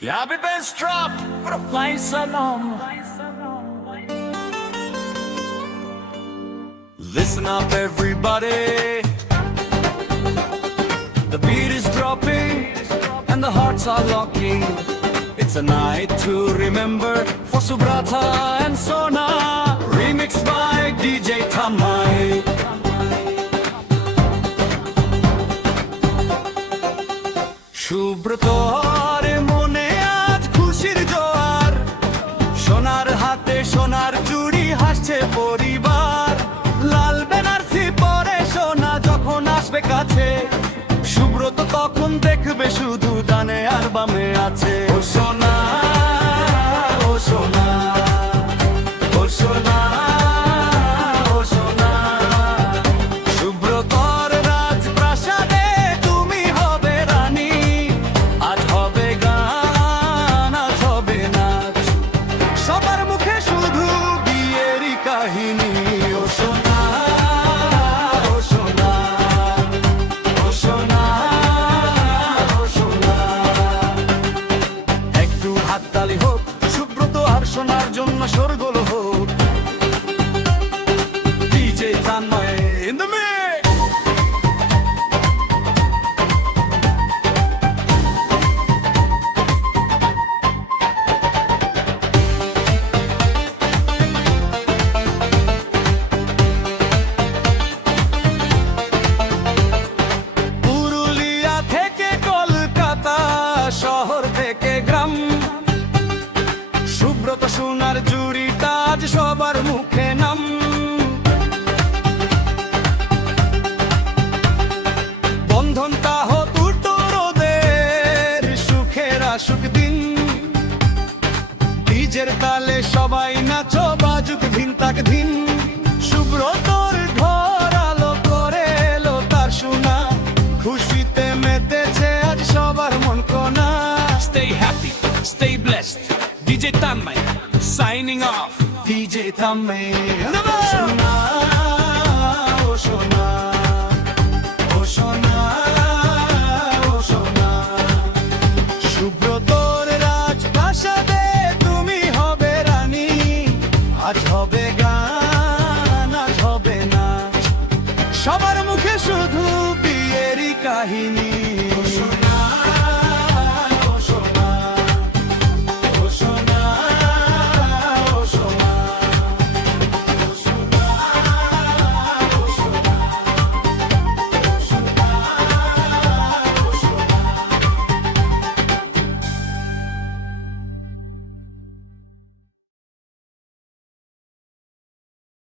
Ja, vi ben strap for å fleise nom. Listen up everybody. The beat is dropping and the hearts are locking. It's a night to remember for Subrata and Sona. Remixed by DJ Tamay. Subrata হরে মনে আজ খুশির জোয়ার, সোনার হাতে সোনার চুড়ি হাসছে পরিবার। লাল বেনারসি পরে সোনা যখন আসবে কাছে, সুব্রত তখন দেখবে শুধু ডানে আর বামে আছে। ও সোনা, ও সোনা, ও সোনা, ও সোনা। সুব্রতর রাজপ্রাসাদে তুমি হবে রানী। আজ হবে গান, আজ হবে নাচ, সবার মুখে শুধু বিয়েরই কাহিনী। ও সোনা, ও সোনা, ও সোনা, ও সোনা। একটু হাততালি হোক সুব্রত আর সোনার জন্য, শোরগোল হোক। DJ Tanmay in the mix. Purulia থেকে কলকাতা, শহর থেকে গ্রাম, সুব্রত সোনার জুড়িটা আজ সবার মুখে নাম। বন্ধনটা হোক তোরদের সুখের আসুক দিন। ডিজের তালে সবাই নাচো, বাজুক ধিন তাক ধিন। সুব্রতর ঘর আলো করে এলো তার সোনা, খুশিতে মেতেছে আজ সবার মন কোনা। Stay happy, stay blessed. DJ Tanmay signing off. DJ Tamay.